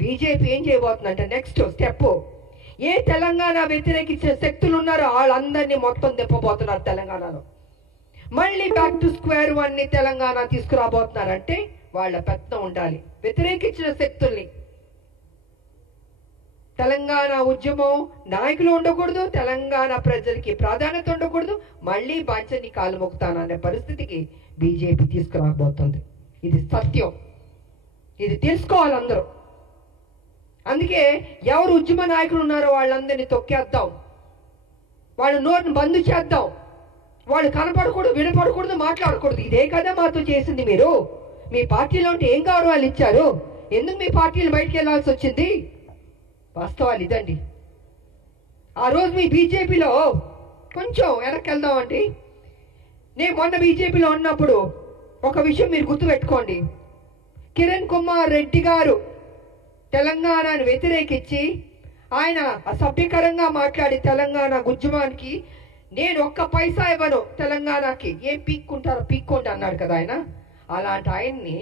BJP ఏం చేయబోతుందంటే next step, ఏ తెలంగాణ వ్యతిరేకించే శక్తులు ఉన్నారో వాళ్ళందరినీ మొత్తం తిప్పబోతున్నారు తెలంగాణలో. మళ్ళీ బ్యాక్ టు స్క్వేర్ వన్ ని తెలంగాణ తీసుకురాబోతున్నారంటే వాళ్ళ పెత్తనం ఉండాలి. వ్యతిరేకించిన శక్తుల్ని, తెలంగాణ ఉద్యమం నాయకులు ఉండకూడదు, తెలంగాణ ప్రజలకి ప్రాధాన్యత ఉండకూడదు, మళ్ళీ బాంచని కాలు మొక్కుతాననే పరిస్థితికి బీజేపీ తీసుకురాబోతుంది. ఇది సత్యం, ఇది తెలుసుకోవాలి అందరూ. అందుకే ఎవరు ఉద్యమ నాయకులు ఉన్నారో వాళ్ళందరినీ తొక్కేద్దాం, వాళ్ళ నోటిని బంద్ చేద్దాం, వాళ్ళు కనపడకూడదు, వినపడకూడదు, మాట్లాడకూడదు. ఇదే కదా మాతో చేసింది మీరు. మీ పార్టీలో ఉంటే ఏం గౌరవాలు ఇచ్చారు? ఎందుకు మీ పార్టీలు బయటికి వెళ్ళాల్సి వచ్చింది? వాస్తవాలు ఇదండి. ఆ రోజు మీ బీజేపీలో కొంచెం వెనక్కి వెళ్దామండి. నేను మొన్న బీజేపీలో ఉన్నప్పుడు ఒక విషయం మీరు గుర్తుపెట్టుకోండి. కిరణ్ కుమార్ రెడ్డి గారు తెలంగాణను వ్యతిరేకించి ఆయన అసభ్యకరంగా మాట్లాడి తెలంగాణ ఉద్యమానికి నేను ఒక్క పైసా ఇవ్వను తెలంగాణకి, ఏం పీక్కుంటారో పీక్కోండి అన్నాడు కదా ఆయన. అలాంటి ఆయన్ని,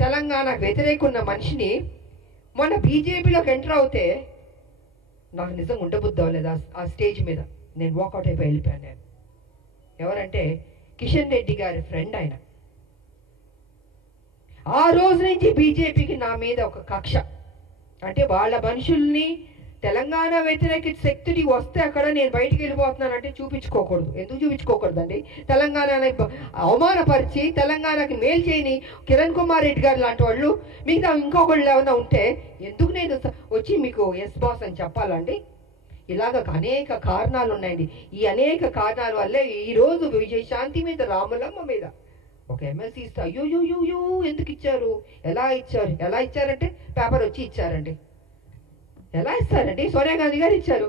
తెలంగాణకు వ్యతిరేకున్న మనిషిని మొన్న బీజేపీలోకి ఎంటర్ అవుతే నాకు నిజంగా ఉండబుద్ధి అవ్వలేదు. ఆ స్టేజ్ మీద నేను వాకౌట్ అయిపోయి వెళ్ళిపోయాను. నేను ఎవరంటే కిషన్ రెడ్డి గారి ఫ్రెండ్ ఆయన. ఆ రోజు నుంచి బీజేపీకి నా మీద ఒక కక్ష. అంటే వాళ్ళ మనుషుల్ని తెలంగాణ వ్యతిరేక శక్తిని వస్తే అక్కడ నేను బయటికి వెళ్ళిపోతున్నానంటే చూపించుకోకూడదు. ఎందుకు చూపించుకోకూడదండి? తెలంగాణని అవమానపరిచి తెలంగాణకి మేలు చేయని కిరణ్ కుమార్ రెడ్డి గారు లాంటి వాళ్ళు మిగతా ఇంకొకళ్ళు ఏమైనా ఉంటే ఎందుకు నేను వచ్చి మీకు ఎస్ బాస్ అని చెప్పాలండి? ఇలాగ అనేక కారణాలు ఉన్నాయండి. ఈ అనేక కారణాల వల్లే ఈరోజు విజయశాంతి మీద, రాములమ్మ మీద ఒక ఎమ్మెల్సీ ఇస్తే అయ్యో ఎందుకు ఇచ్చారు, ఎలా ఇచ్చారంటే పేపర్ వచ్చి ఇచ్చారండి. ఎలా ఇస్తారండి? సోనియా గాంధీ గారు ఇచ్చారు,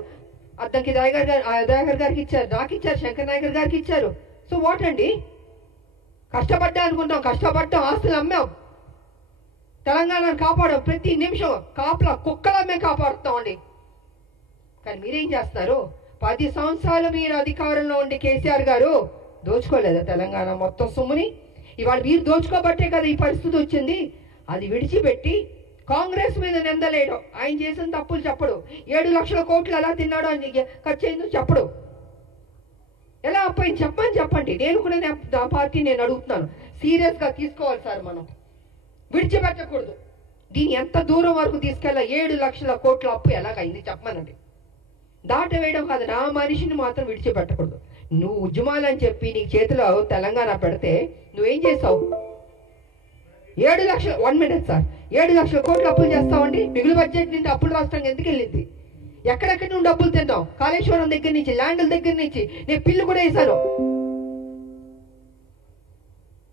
అద్దంకి దయాకర్ గారికి ఇచ్చారు, నాకు ఇచ్చారు, శంకర్ నాయకర్ గారికి ఇచ్చారు. సో వాట్ అండి? కష్టపడ్డా అనుకుంటాం, కష్టపడ్డాం, ఆస్తులు అమ్మాం, తెలంగాణను కాపాడాం, ప్రతి నిమిషం కాపలా కుక్కలా మేము కాపాడుతామండి. కానీ మీరేం చేస్తున్నారు? 10 సంవత్సరాలు మీరు అధికారంలో ఉండి కేసీఆర్ గారు దోచుకోలేదా తెలంగాణ మొత్తం సొమ్ముని? ఇవాళ మీరు దోచుకోబట్టే కదా ఈ పరిస్థితి వచ్చింది. అది విడిచిపెట్టి కాంగ్రెస్ మీద నిందలేయడం, ఆయన చేసిన తప్పులు చెప్పడు, 7 లక్షల కోట్లు ఎలా తిన్నాడో అని ఖర్చు అయిందో చెప్పడు, ఎలా అప్పయింది చెప్పండి. నేను కూడా నా పార్టీ నేను అడుగుతున్నాను, సీరియస్గా తీసుకోవాలి సార్. మనం విడిచిపెట్టకూడదు. దీన్ని ఎంత దూరం వరకు తీసుకెళ్ళా? 7 లక్షల కోట్ల అప్పు ఎలాగైంది చెప్పమనండి. దాట వేయడం కాదు, నా మనిషిని మాత్రం విడిచిపెట్టకూడదు. నువ్వు ఉద్యమాలని చెప్పి నీ చేతిలో తెలంగాణ పెడితే నువ్వేం చేసావు? 7 లక్షల 1 మినిట్ సార్, 7 లక్షల కోట్లు అప్పులు చేస్తామండి. మిగులు బడ్జెట్ నుండి అప్పులు రాష్ట్రంగా ఎందుకు వెళ్ళింది? ఎక్కడెక్కడి నుండి డబ్బులు తిన్నాం? కాళేశ్వరం దగ్గర నుంచి, ల్యాండ్ల దగ్గర నుంచి. నేను పిల్లు కూడా వేసాను,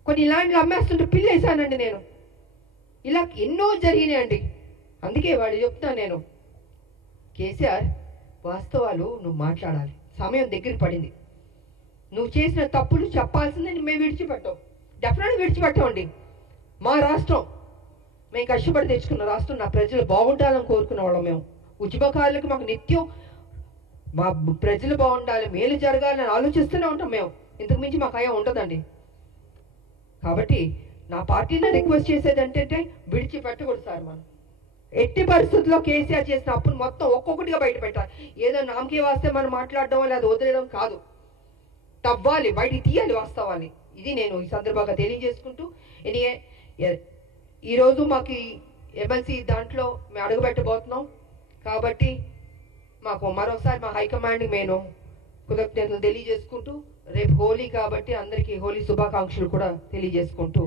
కొన్ని ల్యాండ్లు అమ్మేస్తుంటే పిల్లు వేసానండి నేను. ఇలా ఎన్నో జరిగినాయండి. అందుకే వాళ్ళు చెప్తాను నేను, కేసీఆర్ వాస్తవాలు నువ్వు మాట్లాడాలి. సమయం దగ్గర పడింది. నువ్వు చేసిన తప్పులు చెప్పాల్సిందే. మేము విడిచిపెట్టాం, డెఫినెట్గా విడిచిపెట్టామండి. మా రాష్ట్రం మేము కష్టపడి తెచ్చుకున్న రాష్ట్రం, నా ప్రజలు బాగుండాలని కోరుకున్న వాళ్ళం మేము. ఉద్యమకారులకు మాకు నిత్యం మా ప్రజలు బాగుండాలి, మేలు జరగాలని ఆలోచిస్తూనే ఉంటాం మేము. ఇంతకు మించి మాకు అయ్యా ఉండదండి. కాబట్టి నా పార్టీని రిక్వెస్ట్ చేసేది ఏంటంటే విడిచిపెట్టకూడదు సార్. మనం ఎట్టి పరిస్థితుల్లో కేసీఆర్ చేసిన అప్పును మొత్తం ఒక్కొక్కటిగా బయట పెట్టాలి. ఏదో నామకే వాస్తే మనం మాట్లాడడం లేదా వదిలేయడం కాదు, తవ్వాలి, బయటికి తీయాలి వాస్తవాన్ని. ఇది నేను ఈ సందర్భంగా తెలియజేసుకుంటూ, ఈరోజు మాకు ఎమ్మెల్సీ దాంట్లో మేము అడుగుపెట్టబోతున్నాం. కాబట్టి మాకు మరోసారి మా హైకమాండ్ నేను కృతజ్ఞతలు తెలియజేసుకుంటూ, రేపు హోలీ కాబట్టి అందరికీ హోలీ శుభాకాంక్షలు కూడా తెలియజేసుకుంటూ